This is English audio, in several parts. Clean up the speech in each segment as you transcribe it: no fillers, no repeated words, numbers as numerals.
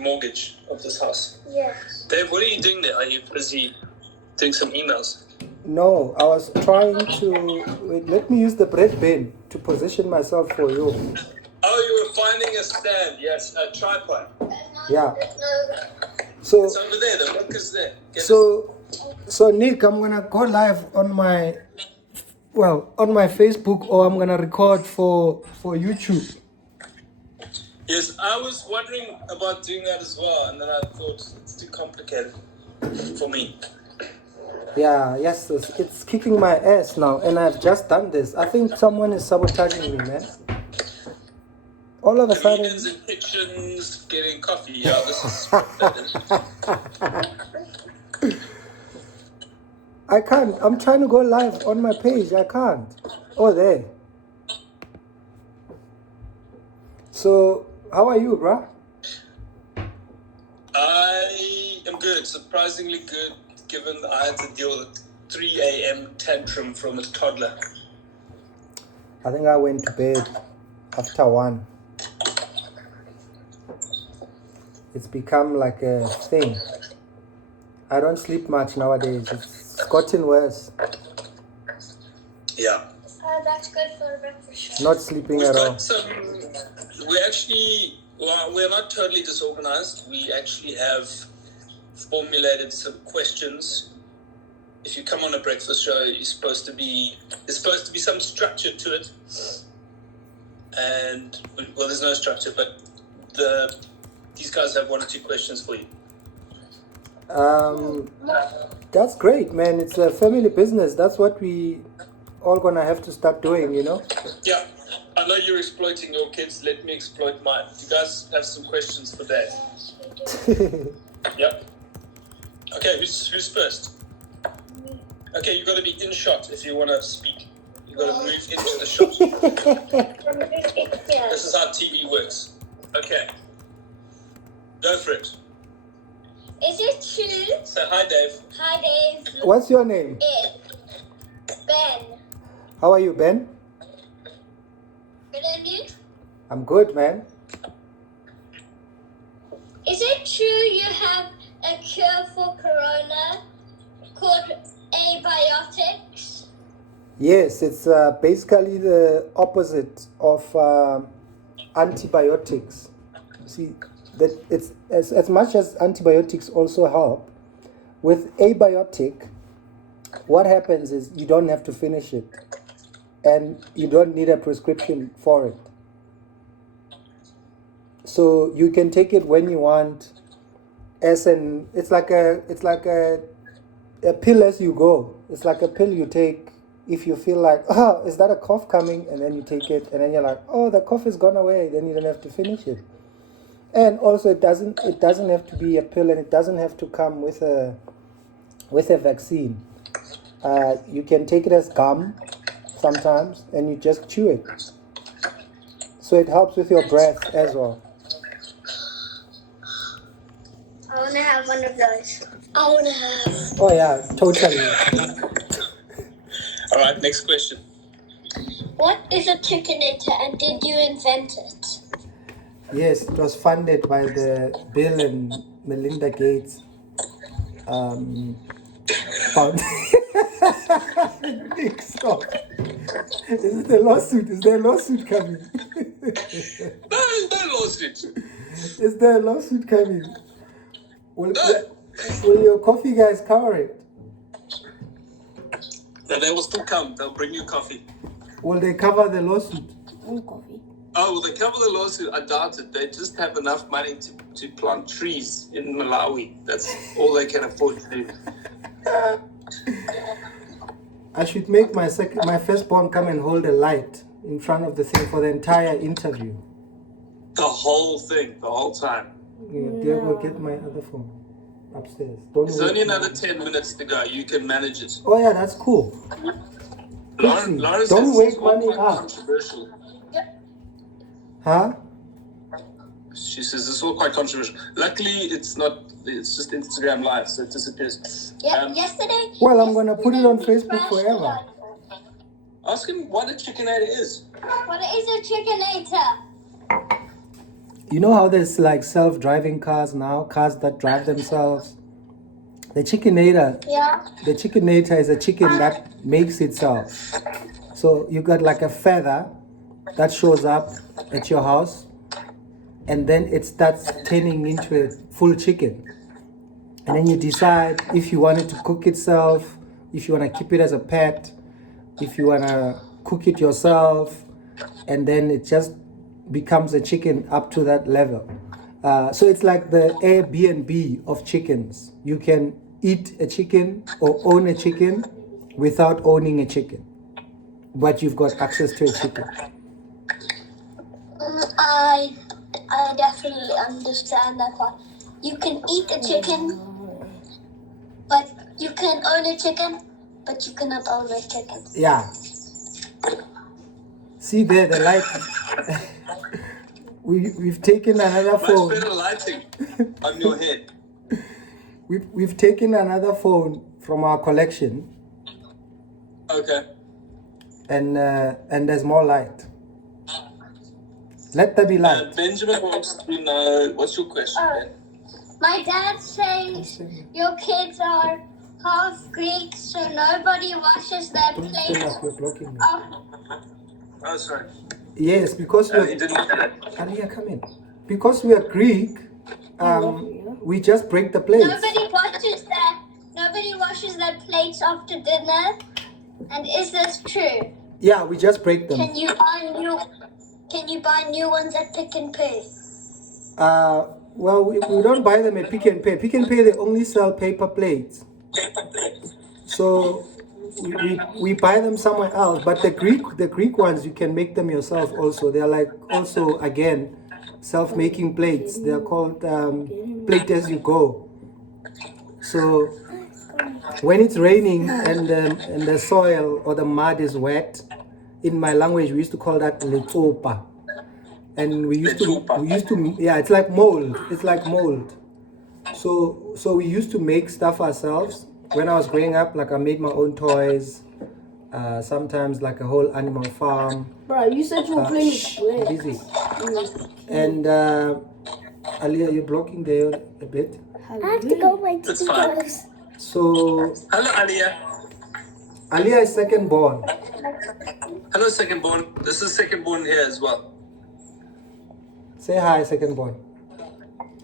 mortgage of this house. Yes. Dave, what are you doing there? Are you busy doing some emails? No, I was trying to... Wait, let me use the bread bin to position myself for you. Oh, you were finding a stand. Yes, a tripod. Yeah. So, It's over there. The hook is there. so Nick, I'm gonna go live on my Facebook, or I'm gonna record for YouTube. Yes, I was wondering about doing that as well, and then I thought it's too complicated for me. Yeah, yes, it's kicking my ass now, and I've just done this. I think someone is sabotaging me, man. All of a sudden... Comedians in kitchens getting coffee. Yeah, this is what that is. I can't. I'm trying to go live on my page. I can't. Oh, there. So, how are you, bruh? I am good. Surprisingly good, given I had to deal with a 3 a.m. tantrum from a toddler. I think I went to bed after 1. It's become like a thing. I don't sleep much nowadays. It's gotten worse. Yeah. That's good for a breakfast show. Not sleeping We've at all. got some... we're not totally disorganized. We actually have formulated some questions. If you come on a breakfast show, there's supposed to be some structure to it. And, well, there's no structure, but these guys have 1 or 2 questions for you. That's great, man. It's a family business. That's what we all gonna have to start doing, you know? Yeah. I know you're exploiting your kids. Let me exploit mine. You guys have some questions for Dave. Yes, we do. Yep. Okay, who's first? Me. Okay, you got to be in shot if you want to speak. You got to move into the shot. Yeah. This is how TV works. Okay. Go for it. Is it true? Say hi, Dave. Hi, Dave. What's your name? Ben. How are you, Ben? Good and you? I'm good, man. Is it true you have a cure for corona called abiotics? Yes, it's basically the opposite of antibiotics. See, that it's as much as antibiotics also help. With abiotic, what happens is you don't have to finish it, and you don't need a prescription for it. So you can take it when you want. It's like a pill as you go. It's like a pill you take if you feel like, oh, is that a cough coming? And then you take it, and then you're like, oh, the cough is gone away. Then you don't have to finish it. And also, it doesn't have to be a pill, and it doesn't have to come with a vaccine. You can take it as gum sometimes, and you just chew it. So it helps with your breath as well. I want to have one of those. I want to have. Oh yeah, totally. All right, next question. What is a chickinator and did you invent it? Yes, it was funded by the Bill and Melinda Gates fund. Nick, stop. Is the lawsuit? Is there a lawsuit coming? No, there's no lawsuit. Is there a lawsuit coming? Will your coffee guys cover it? No, they will still come. They'll bring you coffee. Will they cover the lawsuit? Coffee. Oh, will they cover the lawsuit? I doubt it. They just have enough money to plant trees in Malawi. That's all they can afford to do. I should make my firstborn come and hold a light in front of the thing for the entire interview. The whole thing, the whole time. Yeah, Diego, get my other phone upstairs. It's only another 10 minutes to go. You can manage it. Oh yeah, that's cool. Lauren Don't says wake it's all money quite up. controversial. Huh? She says it's all quite controversial. Luckily, it's not. It's just Instagram Live, so it disappears. Yesterday. Well, I'm gonna put it on Facebook forever. Ask him what a chickinator is. What is a chickinator? You know how there's like self-driving cars now, cars that drive themselves? The Chickenator, Yeah. the Chickenator is a chicken that makes itself. So you got like a feather that shows up at your house, and then it starts turning into a full chicken. And then you decide if you want it to cook itself, if you want to keep it as a pet, if you want to cook it yourself, and then it just becomes a chicken up to that level. So it's like the Airbnb of chickens. You can eat a chicken or own a chicken without owning a chicken, but you've got access to a chicken. I definitely understand that part. You can eat a chicken, but you can own a chicken, but you cannot own a chicken. Yeah. See there, the light. We've taken another Much phone. better lighting on your head. We've taken another phone from our collection, Okay. and there's more light. Let there be light. Benjamin wants to know, what's your question, Ben? My dad says your kids are half Greek, so nobody washes their Don't stand plates. up, you're blocking me. Oh, sorry. Yes, because He we're didn't know that. Aliyah, come in. Because we are Greek, we just break the plates. Nobody washes their plates after dinner. And is this true? Yeah, we just break them. Can you buy new ones at Pick and Pay? Well, we don't buy them at Pick and Pay. Pick and Pay, they only sell paper plates. So we buy them somewhere else. But the Greek ones, you can make them yourself also. They're like also, again, self-making plates. They're called plate as you go. So when it's raining and the soil or the mud is wet, in my language we used to call that letsopa. And we used to yeah, it's like mold. It's like mold. So we used to make stuff ourselves. When I was growing up, like I made my own toys. Sometimes like a whole animal farm. Bro, you said you were playing with Busy. And Aliyah, you're blocking there a bit. I have to go my That's fine. So Hello, Aliyah. Aliyah is second born. Hello, second born. This is second born here as well. Say hi, second born.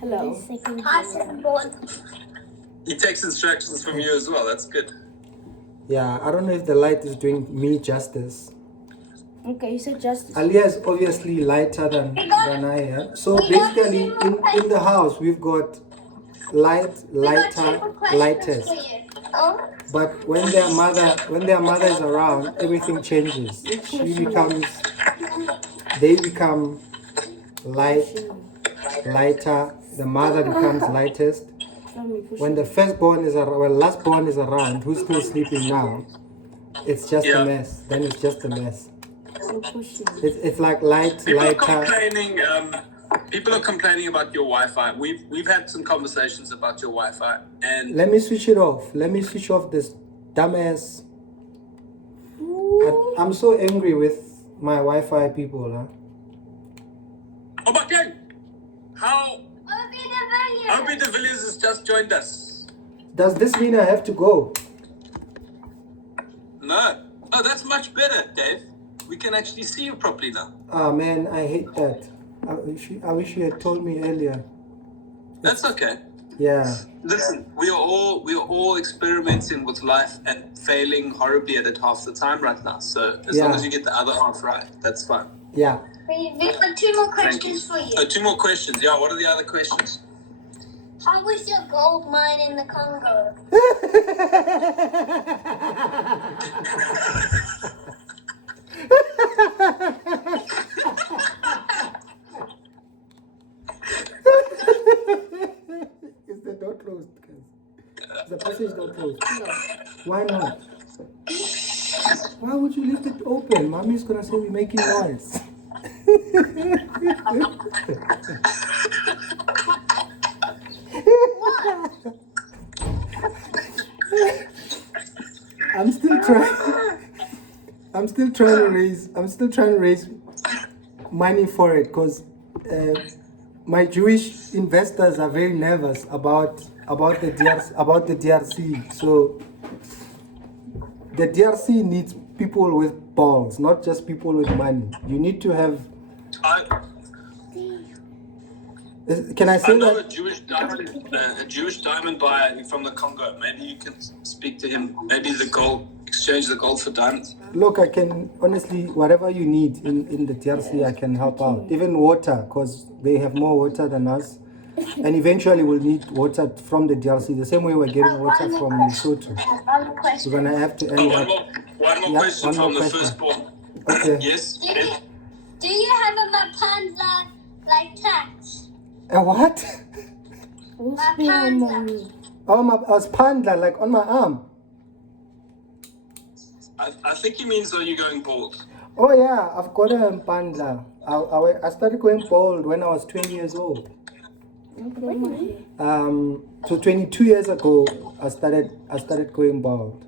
Hello. Hi, second-born. He takes instructions from you as well. That's good. Yeah, I don't know if the light is doing me justice. Okay, you said justice. Aliyah is obviously lighter than I am. So basically, in the house, we've got lighter, lightest. But when their mother is around, everything changes. They become lighter. The mother becomes lightest. When the last born is around, who's still sleeping now, it's just a mess. Then it's just a mess. It's like lighter. People are complaining about your Wi-Fi. We've had some conversations about your Wi-Fi, and Let me switch it off. Let me switch off this dumbass. I'm so angry with my Wi-Fi people, huh? oh my God, how Obi de Villiers has just joined us. Does this mean I have to go? No, oh, that's much better, Dave. We can actually see you properly now. Ah man, I hate that. I wish you had told me earlier. That's okay. Yeah. Listen, we are all experimenting with life and failing horribly at it half the time right now. So as long as you get the other half right, that's fine. Yeah. We've got two more questions for you. Oh, two more questions. Yeah, what are the other questions? How was your gold mine in the Congo? Is the door closed? Is the passage door closed? No. Why not? Why would you leave it open? Mommy's gonna say we're making noise. I'm still trying to raise money for it because my Jewish investors are very nervous about the DRC. So the DRC needs people with balls, not just people with money. You need to have. Can I say I know that? a Jewish diamond buyer from the Congo. Maybe you can speak to him. Maybe exchange the gold for diamonds. Look, I can honestly, whatever you need in the DRC, I can help out. Even water, because they have more water than us. And eventually we'll need water from the DRC, the same way we're getting water from Lesotho. We're going to have to end up... One more question from the firstborn. Okay. Yes? Do you have a Mapanda like tax? A what? Mapanda. Oh, a panda, like on my arm. I think he means, are you going bald? Oh yeah, I've got a panda. I started going bald when I was 20 years old. So 22 years ago, I started going bald.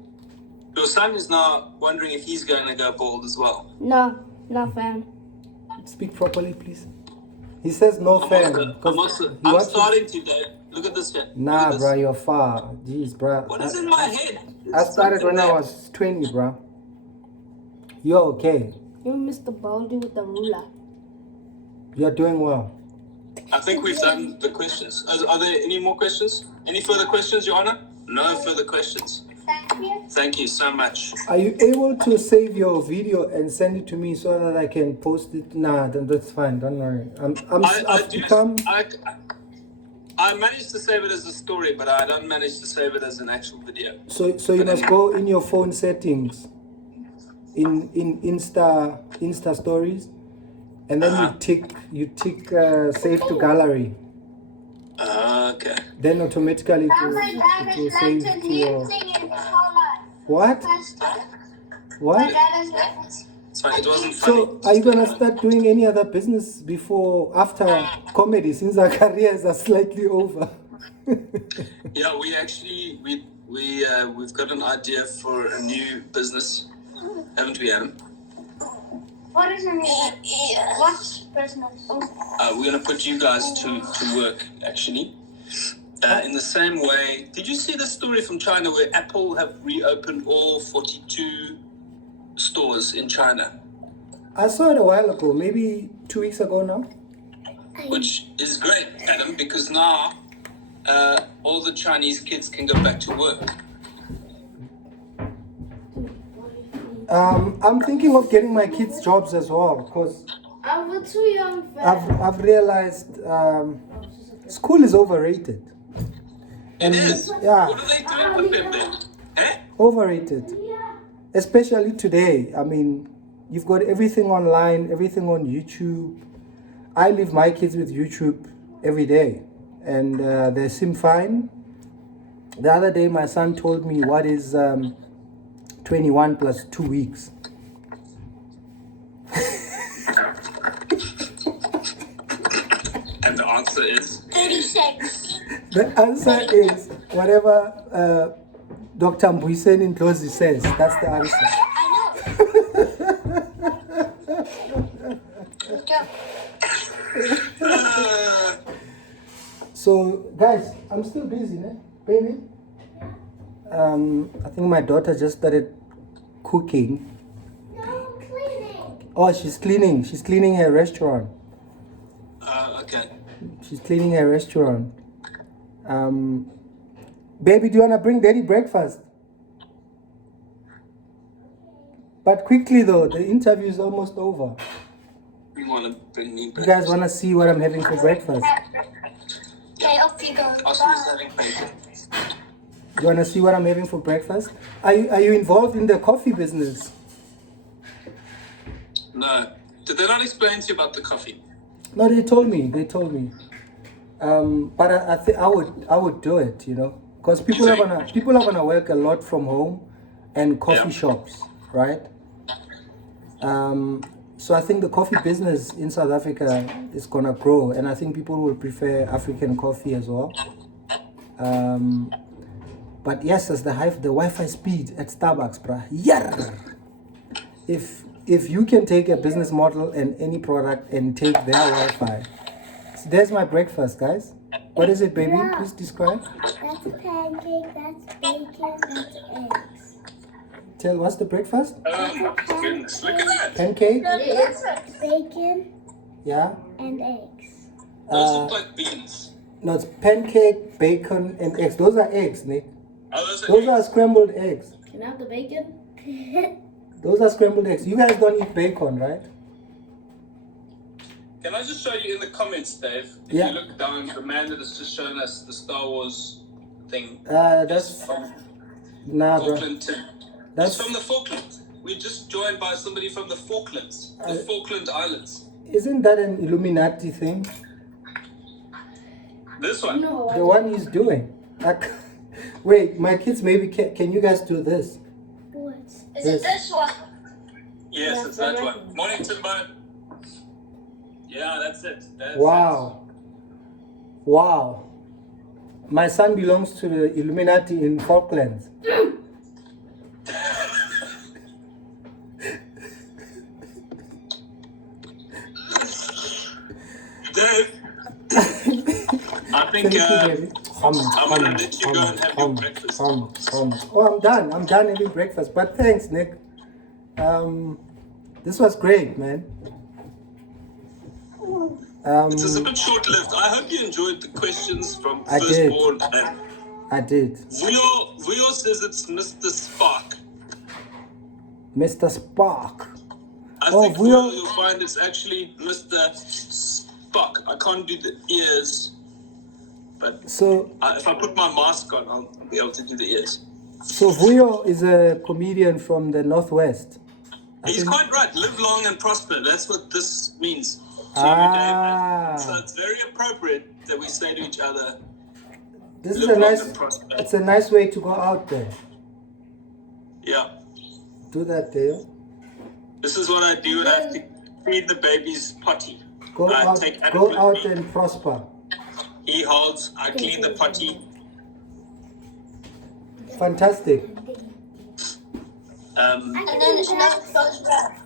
Your son is now wondering if he's going to go bald as well. No, not fan. Speak properly, please. He says no fan. I'm starting today. Look at this guy. Nah, bro, you're far. Jeez, bro. What is in my head? I started when I was 20, bro. You're okay. You Mr. Baldy with the ruler. You're doing well. I think we've done the questions. Are there any more questions? Any further questions, Your Honor? No further questions. Thank you. Thank you so much. Are you able to save your video and send it to me so that I can post it? Nah, then that's fine. Don't worry. I managed to save it as a story, but I don't manage to save it as an actual video. So you must go in your phone settings, in Insta stories, and then you tick save to gallery. Okay. Then automatically it will save to your. What? What? Sorry, it wasn't funny. So are you gonna start doing any other business after comedy, since our careers are slightly over? Yeah, we've got an idea for a new business, haven't we, Adam? What is your What business? We're gonna put you guys to work, actually. In the same way, did you see the story from China where Apple have reopened all 42 stores in China? I saw it a while ago, maybe 2 weeks ago now. Which is great, Adam, because now all the Chinese kids can go back to work. I'm thinking of getting my kids jobs as well, because I'm too young. I've realized school is overrated. It is? Yeah. What are they doing with them then? Eh? Overrated. Especially today. I mean, you've got everything online, everything on YouTube. I leave my kids with YouTube every day, and they seem fine. The other day, my son told me what is 21 plus 2 weeks. And the answer is? 36. The answer is whatever Dr. Mbuisen Ndlozi says. That's the answer. So, guys, I'm still busy, né? Baby? I think my daughter just started cooking. No, cleaning. Oh, she's cleaning. She's cleaning her restaurant. Okay. She's cleaning her restaurant. Baby, do you want to bring daddy breakfast? But quickly though, the interview is almost over. You want to bring me You breakfast? guys want to see what I'm having for breakfast? Okay, off you go. Oscar's having bacon. You want to see what I'm having for breakfast? Are you involved in the coffee business? No. Did they not explain to you about the coffee? No, they told me. But I would do it, you know, because people are gonna work a lot from home, and coffee shops, right? So I think the coffee business in South Africa is gonna grow, and I think people will prefer African coffee as well. But yes, as the Wi-Fi speed at Starbucks, bruh. Yeah. If you can take a business model and any product and take their Wi-Fi There's my breakfast, guys. What is it, baby? Yeah. Please describe. That's a pancake, that's bacon, that's eggs. Tell, what's the breakfast? Oh, goodness. Look at that. Pancake? Bacon Yeah. and eggs. Those look like beans. No, it's pancake, bacon, and eggs. Those are eggs, Nick. Oh, those are Those are eggs. scrambled eggs. Can I have the bacon? Those are scrambled eggs. You guys don't eat bacon, right? Can I just show you in the comments, Dave? If Yeah. you look down, the man that has just shown us the Star Wars thing. That's From nah, bro. Falkland. That's It's from the Falklands. We're just joined by somebody from the Falklands. The Falkland Islands. isn't that an Illuminati thing? This one. No. The one he's doing. Wait, my kids, maybe can you guys do this? What? Is it this one? Yes, it's that one. Morning, Timbo. Yeah, that's it. That's Wow. Wow. My son belongs to the Illuminati in Falklands. it. Dave, I think Thank you, baby. I'm gonna let you go and have your breakfast. Oh, I'm done. I'm done having breakfast. But thanks, Nick. This was great, man. It was a bit short-lived. I hope you enjoyed the questions from I did. Firstborn. And I did. Vuyo says it's Mr. Spark. Mr. Spark. I Oh, think Vuyo- you'll find it's actually Mr. Spark. I can't do the ears, but So if I put my mask on, I'll be able to do the ears. Vuyo is a comedian from the Northwest. He's quite right. Live long and prosper. That's what this means to Ah. you, Dave. So it's very appropriate that we say to each other, This is live a long nice. and prosper. It's a nice way to go out there. Yeah. Do that, Dale. This is what I do when I have to feed the baby's potty. Go I out. take Adam Go with out me. and prosper. He holds, I clean the potty. Fantastic. And then it never goes back.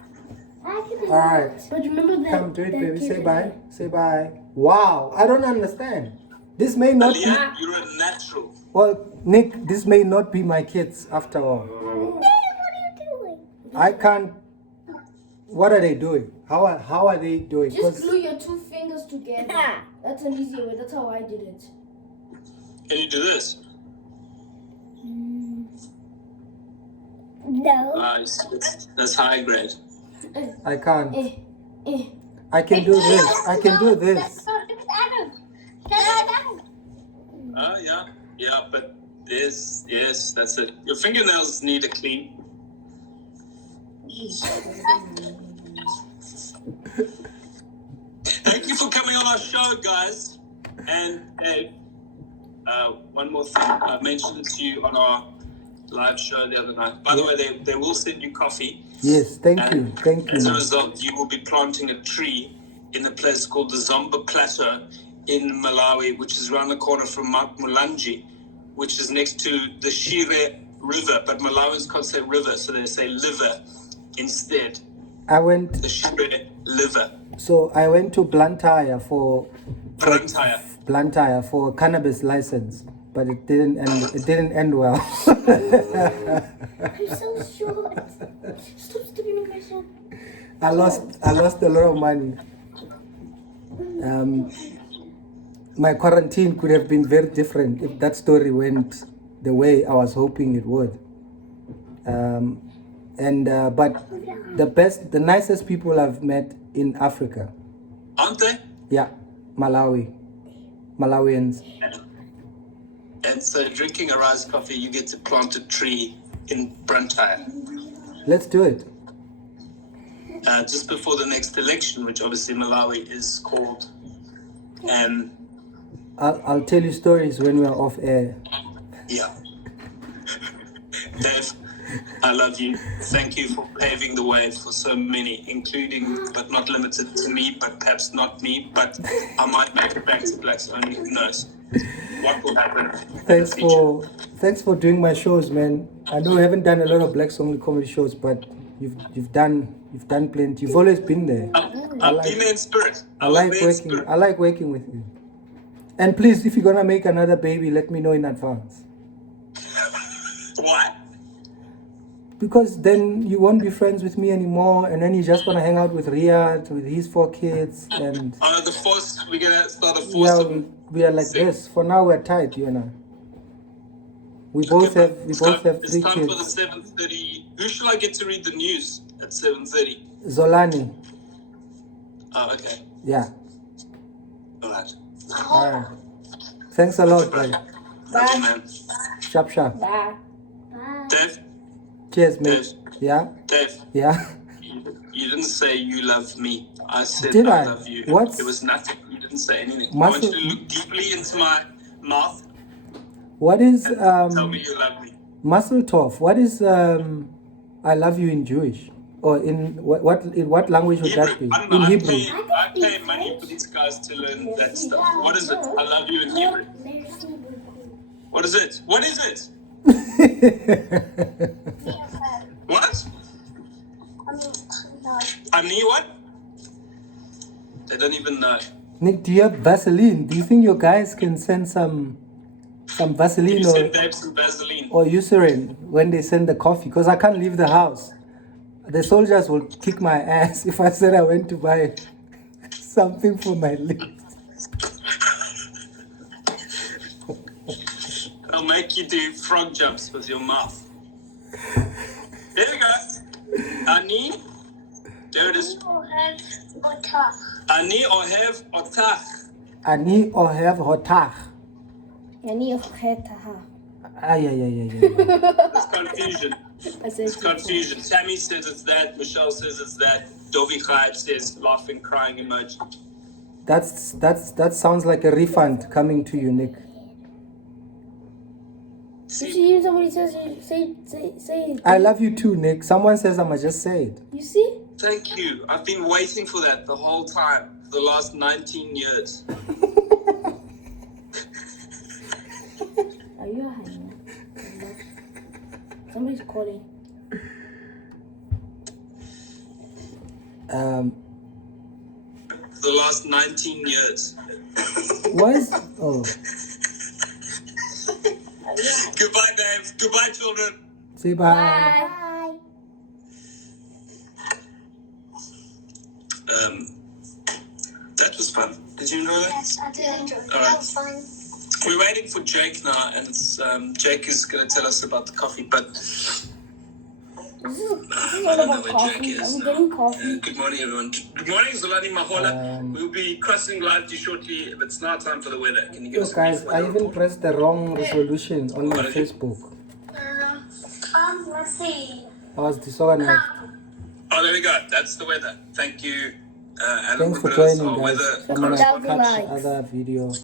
All right. But remember that. Come do it, baby. Say bye. Say bye. Wow. I don't understand. This may not be. Aliyah, you're a natural. Well, Nick, this may not be my kids after all. What are you doing? I can't. What are they doing? How are they doing? Just 'Cause glue your two fingers together. That's an easier way. That's how I did it. Can you do this? No. Nice. That's high grade. I can't. Eh. I can do this. I can do this. Let's go to Adam. Get Adam. Oh, yeah. Yeah, but yes, that's it. Your fingernails need a clean. Thank you for coming on our show, guys. And hey, one more thing. I mentioned it to you on our live show the other night. By the way, they will send you coffee. Yes. Thank you. And Thank as a you. result, you will be planting a tree in a place called the Zomba Plateau in Malawi, which is around the corner from Mount Mulanje, which is next to the Shire River. But Malawians can't say river, so they say liver instead. I went. The Shire Liver. So I went to Blantyre for Blantyre. a cannabis license, but it didn't end. It didn't end well. I'm so short. Stop stepping on my son. I lost a lot of money. My quarantine could have been very different if that story went the way I was hoping it would. But the nicest people I've met in Africa. Aren't they? Yeah, Malawians. And so drinking a rice coffee, you get to plant a tree in Blantyre. Let's do it. Just before the next election, which obviously Malawi is called. I'll tell you stories when we're off air. Yeah. Dave, I love you. Thank you for paving the way for so many, including, but not limited to me, but perhaps not me, but I might make it back to Blacks Only. Who knows what will happen in the future. Thanks for doing my shows, man. I know I haven't done a lot of Blacks Only comedy shows, but you've done plenty. You've always been there. I'm I've been there in spirit. I was like there in working. spirit. I like working with you. And please, if you're gonna make another baby, let me know in advance. Why? Because then you won't be friends with me anymore, and then you're just gonna hang out with Riyadh with his 4 kids, and The force. We're gonna start a force. yeah, of we are like six. this. For now, we're tight, you and I. We both have It's 3 time for the kids. 7:30. Who should I get to read the news at 7:30? Zolani, Oh, okay. yeah. All right. All right. Thanks a lot, brother. Love you, man. Sharp, sharp. Bye. Bye. Dave. Cheers, mate. Yeah, Dave. yeah. You didn't say you love me. I said Did I I? love you. What? It was nothing. You didn't say anything. I Muscle- want you to look deeply into my mouth What is and tell me you love me. Muscle Tov? What is I love you in Jewish? Or in what language would that be? I don't know. In I Hebrew. pay money for these guys to learn that stuff. What is it? I love you in Hebrew. Merci beaucoup. What is it? What is it? What? I mean what? They don't even know. Nick, do you have Vaseline? Do you think your guys can send some Vaseline You or said Dave some Vaseline. Eucerin when they send the coffee? Because I can't leave the house. The soldiers will kick my ass if I said I went to buy something for my lips. I'll make you do frog jumps with your mouth. There we go. Ani. There it is. Ani ohev otach. Ani ohev hotach. Yani khetaha. Ay, ay, ay, ay, ay. It's confusion. I said It's confusion. Tammy says it's that. Michelle says it's that. Dovi Chaib says laughing, crying emoji. That sounds like a refund coming to you, Nick. You see, somebody says say it. I love you too, Nick. Someone says I'ma just say it. You see? Thank you. I've been waiting for that the whole time. For the last 19 years. Are you a hyena? Somebody's calling. For the last 19 years. Oh, Goodbye, Dave. Goodbye, children. say bye. Bye. That was fun. Did you enjoy that? Yes, I did enjoy it. All That right. was fun. We're waiting for Jake now, and it's, Jake is going to tell us about the coffee. But This is I all don't know about where coffee. Jake is. I'm getting coffee. Good morning, everyone. Good morning, Zolani Mahola. We'll be crossing live to you shortly, but it's now time for the weather. Can you give Yo, us a guys, brief I weather even report? pressed the wrong resolution on my Facebook. Let's see. I was disorganized. Oh, there we go. That's the weather. Thank you, Adam. Thanks for Willis, joining, our guys. weather I'm gonna That was cut nice. the other video.